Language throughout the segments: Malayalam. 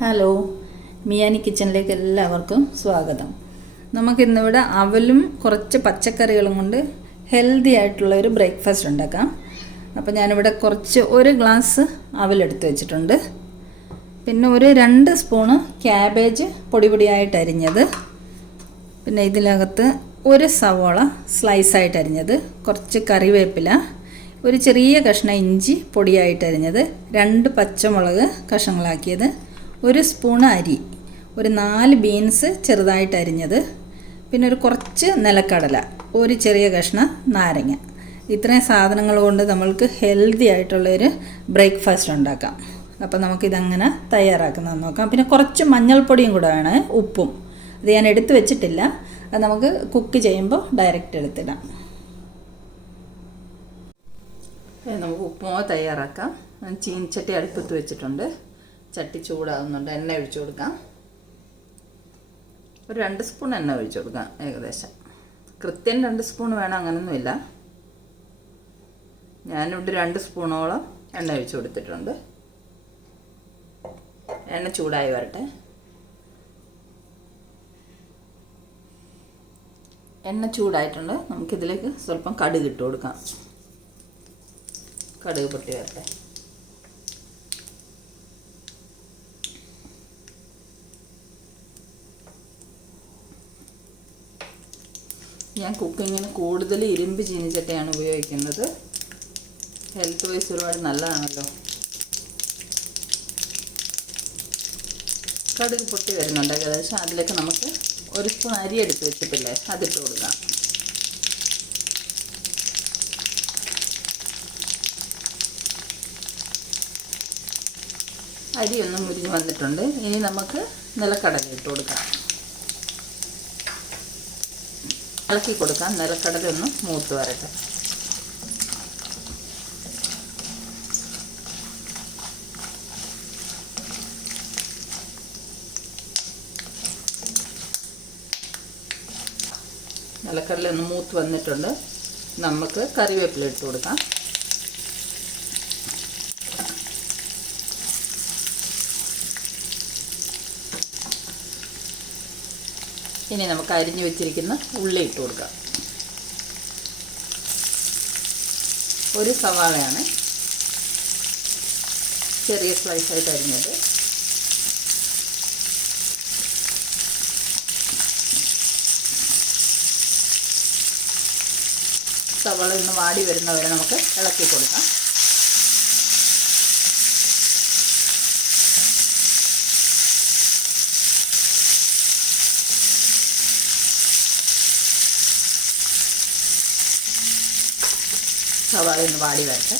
ഹലോ, മിയാനി കിച്ചണിലേക്ക് എല്ലാവർക്കും സ്വാഗതം. നമുക്കിന്നിവിടെ അവലും കുറച്ച് പച്ചക്കറികളും കൊണ്ട് ഹെൽത്തി ആയിട്ടുള്ള ഒരു ബ്രേക്ക്ഫാസ്റ്റ് ഉണ്ടാക്കാം. അപ്പോൾ ഞാനിവിടെ ഒരു ഗ്ലാസ് അവലെടുത്ത് വെച്ചിട്ടുണ്ട്. പിന്നെ 2 സ്പൂണ് ക്യാബേജ് പൊടിയായിട്ട് അരിഞ്ഞത്, പിന്നെ ഇതിനകത്ത് 1 സവോള സ്ലൈസായിട്ട് അരിഞ്ഞത്, കുറച്ച് കറിവേപ്പില, ഒരു ചെറിയ കഷ്ണം ഇഞ്ചി പൊടിയായിട്ട് അരിഞ്ഞത്, 2 പച്ചമുളക് കഷ്ണങ്ങളാക്കിയത്, 1 സ്പൂൺ അരി, 4 ബീൻസ് ചെറുതായിട്ട് അരിഞ്ഞത്, പിന്നെ കുറച്ച് നിലക്കടല, ഒരു ചെറിയ കഷ്ണം നാരങ്ങ. ഇത്രയും സാധനങ്ങൾ കൊണ്ട് നമ്മൾക്ക് ഹെൽത്തി ആയിട്ടുള്ളൊരു ബ്രേക്ക്ഫാസ്റ്റ് ഉണ്ടാക്കാം. അപ്പോൾ നമുക്കിതങ്ങനെ തയ്യാറാക്കുന്നത് നോക്കാം. പിന്നെ കുറച്ച് മഞ്ഞൾപ്പൊടിയും കൂടെ വേണം, ഉപ്പും. അത് ഞാൻ എടുത്ത് വെച്ചിട്ടില്ല, അത് നമുക്ക് കുക്ക് ചെയ്യുമ്പോൾ ഡയറക്റ്റ് എടുത്തിടാം. നമുക്ക് ഉപ്പുമാവ് തയ്യാറാക്കാം. ചീനിച്ചട്ടി അടുപ്പത്ത് വെച്ചിട്ടുണ്ട്. ചട്ടി ചൂടാകുന്നുണ്ട്. എണ്ണ ഒഴിച്ചു കൊടുക്കാം. 2 സ്പൂൺ എണ്ണ ഒഴിച്ചു കൊടുക്കാം. ഏകദേശം കൃത്യം 2 സ്പൂൺ വേണം, അങ്ങനൊന്നുമില്ല. ഞാനിവിടെ 2 സ്പൂണോളം എണ്ണ ഒഴിച്ചു കൊടുത്തിട്ടുണ്ട്. എണ്ണ ചൂടായി വരട്ടെ. എണ്ണ ചൂടായിട്ടുണ്ട്. നമുക്കിതിലേക്ക് സ്വല്പം കടുക് ഇട്ട് കൊടുക്കാം. കടുക് പൊട്ടി വരട്ടെ. ഞാൻ കുക്കിങ്ങിന് കൂടുതൽ ഇരുമ്പ് ചീനിച്ചട്ടിയാണ് ഉപയോഗിക്കുന്നത്. ഹെൽത്ത് വൈസ് ഒരുപാട് നല്ലതാണല്ലോ. കടുക് പൊട്ടി വരുന്നുണ്ട് ഏകദേശം. അതിലേക്ക് നമുക്ക് 1 സ്പൂൺ അരി എടുത്ത് വെച്ചിട്ടില്ലേ, അതിട്ട് കൊടുക്കാം. അരി ഒന്ന് മുരിഞ്ഞ് വന്നിട്ടുണ്ട്. ഇനി നമുക്ക് നിലക്കടല ഇട്ട് കൊടുക്കാം. ഇളക്കി കൊടുക്കാം. നിലക്കടല ഒന്ന് മൂത്ത് വരട്ടെ. നിലക്കടല ഒന്ന് മൂത്ത് വന്നിട്ടുണ്ട്. നമുക്ക് കറിവേപ്പില ഇട്ട് കൊടുക്കാം. ഇനി നമുക്ക് അരിഞ്ഞു വെച്ചിരിക്കുന്ന ഉള്ളി ഇട്ട് കൊടുക്കാം. 1 സവാളയാണ് ചെറിയ സ്ലൈസായിട്ട് അരിഞ്ഞത്. സവാള ഒന്ന് വാടി വരുന്നവരെ നമുക്ക് ഇളക്കി കൊടുക്കാം. സവാള ഒന്ന് വാടി വരട്ടെ.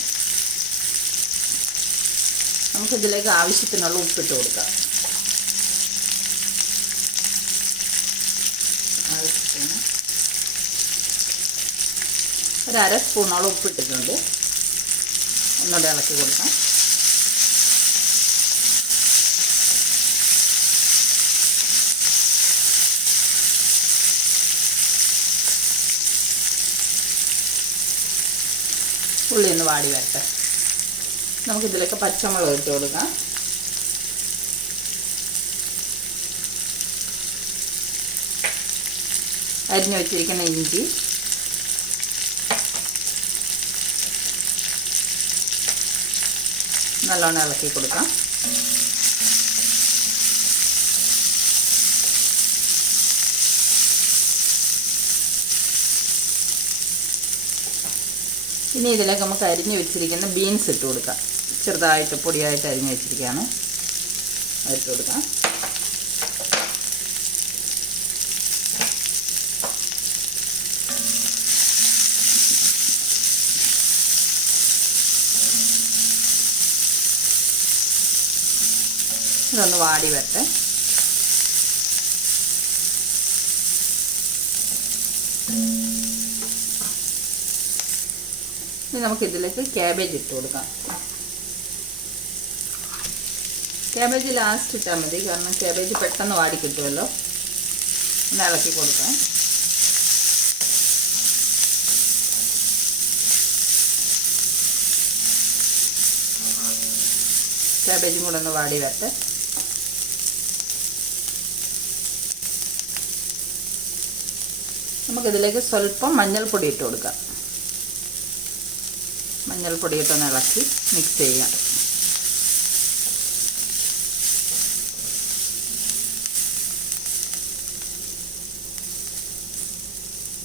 നമുക്കിതിലേക്ക് ആവശ്യത്തിനുള്ള ഉപ്പിട്ട് കൊടുക്കാം. ആവശ്യത്തിന് 1/2 സ്പൂണോളം ഉപ്പിട്ടിട്ടുണ്ട്. ഒന്നുകൂടെ ഇളക്കി കൊടുക്കാം. ഉള്ളി ഒന്ന് വാടി വരട്ടെ. നമുക്കിതിലേക്ക് പച്ചമുളക് ഇട്ട് കൊടുക്കാം. അരിഞ്ഞു വെച്ചിരിക്കുന്ന ഇഞ്ചി, നല്ലോണം ഇളക്കി കൊടുക്കാം. ഇനി ഇതിലേക്ക് നമുക്ക് അരിഞ്ഞു വെച്ചിരിക്കുന്ന ബീൻസ് ഇട്ട് കൊടുക്കാം. ചെറുതായിട്ട് പൊടിയായിട്ട് അരിഞ്ഞു വെച്ചിരിക്കുകയാണ്, അതിട്ട് കൊടുക്കാം. ഇതൊന്ന് വാടി വരട്ടെ. ഇനി നമുക്കിതിലേക്ക് ക്യാബേജ് ഇട്ട് കൊടുക്കാം. ക്യാബേജ് ലാസ്റ്റ് ഇട്ടാൽ മതി, കാരണം ക്യാബേജ് പെട്ടെന്ന് വാടി കിട്ടുമല്ലോ. ഒന്ന് ഇളക്കി കൊടുക്കാം. ക്യാബേജും കൂടെ ഒന്ന് വാടി വരട്ടെ. നമുക്കിതിലേക്ക് സ്വല്പം മഞ്ഞൾപ്പൊടി ഇട്ട് കൊടുക്കാം. മഞ്ഞൾപ്പൊടി ഇട്ടൊന്ന് ഇളക്കി മിക്സ് ചെയ്യാം.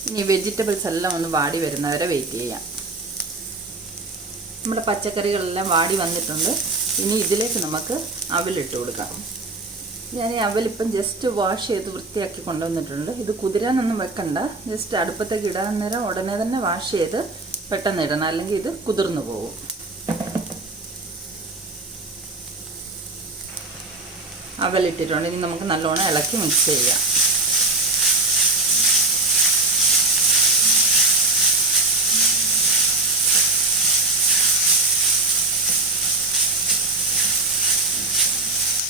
ഇനി വെജിറ്റബിൾസ് എല്ലാം ഒന്ന് വാടി വരുന്നവരെ വെയിറ്റ് ചെയ്യാം. നമ്മുടെ പച്ചക്കറികളെല്ലാം വാടി വന്നിട്ടുണ്ട്. ഇനി ഇതിലേക്ക് നമുക്ക് അവലിട്ട് കൊടുക്കാം. ഞാൻ ഈ അവലിപ്പം ജസ്റ്റ് വാഷ് ചെയ്ത് വൃത്തിയാക്കി കൊണ്ടുവന്നിട്ടുണ്ട്. ഇത് കുതിരാനൊന്നും വെക്കണ്ട, ജസ്റ്റ് അടുപ്പത്തേക്ക് ഇടാൻ നേരം ഉടനെ തന്നെ വാഷ് ചെയ്ത് പെട്ടെന്ന് ഇടണം, അല്ലെങ്കിൽ ഇത് കുതിർന്നു പോകും. അവലിട്ടിട്ടുണ്ട്. ഇനി നമുക്ക് നല്ലോണം ഇളക്കി മിക്സ് ചെയ്യാം.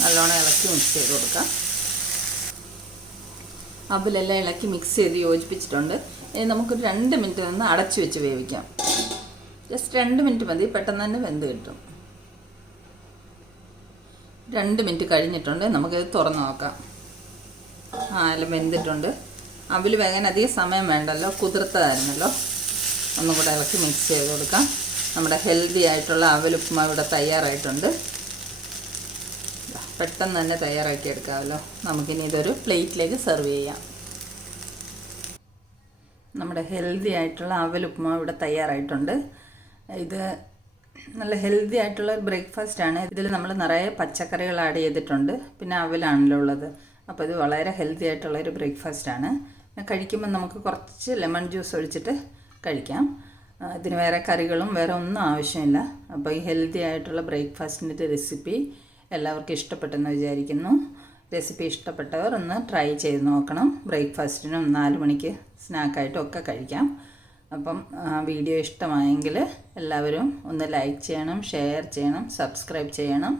നല്ലോണം ഇളക്കി മിക്സ് ചെയ്ത് കൊടുക്കാം. അവലെല്ലാം ഇളക്കി മിക്സ് ചെയ്ത് യോജിപ്പിച്ചിട്ടുണ്ട്. ഇനി നമുക്കൊരു 2 മിനിറ്റ് നിന്ന് അടച്ചു വെച്ച് വേവിക്കാം. ജസ്റ്റ് 2 മിനിറ്റ് മതി, പെട്ടെന്ന് തന്നെ വെന്ത് കിട്ടും. 2 മിനിറ്റ് കഴിഞ്ഞിട്ടുണ്ട്. നമുക്കിത് തുറന്ന് നോക്കാം. എല്ലാം വെന്തിട്ടുണ്ട്. അവൽ വേകാൻ അധികം സമയം വേണ്ടല്ലോ, കുതിർത്തതായിരുന്നല്ലോ. ഒന്നും കൂടെ ഇളക്കി മിക്സ് ചെയ്ത് കൊടുക്കാം. നമ്മുടെ ഹെൽത്തി ആയിട്ടുള്ള അവൽ ഉപ്പുമാവ് ഇവിടെ തയ്യാറായിട്ടുണ്ട്. പെട്ടെന്ന് തന്നെ തയ്യാറാക്കി എടുക്കാമല്ലോ. നമുക്കിനി ഇതൊരു പ്ലേറ്റിലേക്ക് സെർവ് ചെയ്യാം. നമ്മുടെ ഹെൽത്തി ആയിട്ടുള്ള അവൽ ഉപ്പുമാവ് ഇവിടെ തയ്യാറായിട്ടുണ്ട്. ഇത് നല്ല ഹെൽത്തി ആയിട്ടുള്ള ഒരു ബ്രേക്ക്ഫാസ്റ്റാണ്. ഇതിൽ നമ്മൾ നിറയെ പച്ചക്കറികൾ ആഡ് ചെയ്തിട്ടുണ്ട്, പിന്നെ അവലാണല്ലോ ഉള്ളത്. അപ്പോൾ ഇത് വളരെ ഹെൽത്തി ആയിട്ടുള്ളൊരു ബ്രേക്ക്ഫാസ്റ്റാണ്. കഴിക്കുമ്പോൾ നമുക്ക് കുറച്ച് ലെമൺ ജ്യൂസ് ഒഴിച്ചിട്ട് കഴിക്കാം. ഇതിന് വേറെ കറികളും വേറെ ഒന്നും ആവശ്യമില്ല. അപ്പോൾ ഈ ഹെൽത്തി ആയിട്ടുള്ള ബ്രേക്ക്ഫാസ്റ്റിൻ്റെ റെസിപ്പി എല്ലാവർക്കും ഇഷ്ടപ്പെട്ടെന്ന് വിചാരിക്കുന്നു. റെസിപ്പി ഇഷ്ടപ്പെട്ടവർ ഒന്ന് ട്രൈ ചെയ്ത് നോക്കണം. ബ്രേക്ക്ഫാസ്റ്റിനും 4 മണിക്ക് സ്നാക്കായിട്ടും ഒക്കെ കഴിക്കാം. അപ്പം വീഡിയോ ഇഷ്ടമായെങ്കിൽ എല്ലാവരും ഒന്ന് ലൈക്ക് ചെയ്യണം, ഷെയർ ചെയ്യണം, സബ്സ്ക്രൈബ് ചെയ്യണം.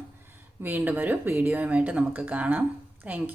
വീണ്ടും ഒരു വീഡിയോയുമായിട്ട് നമുക്ക് കാണാം. താങ്ക്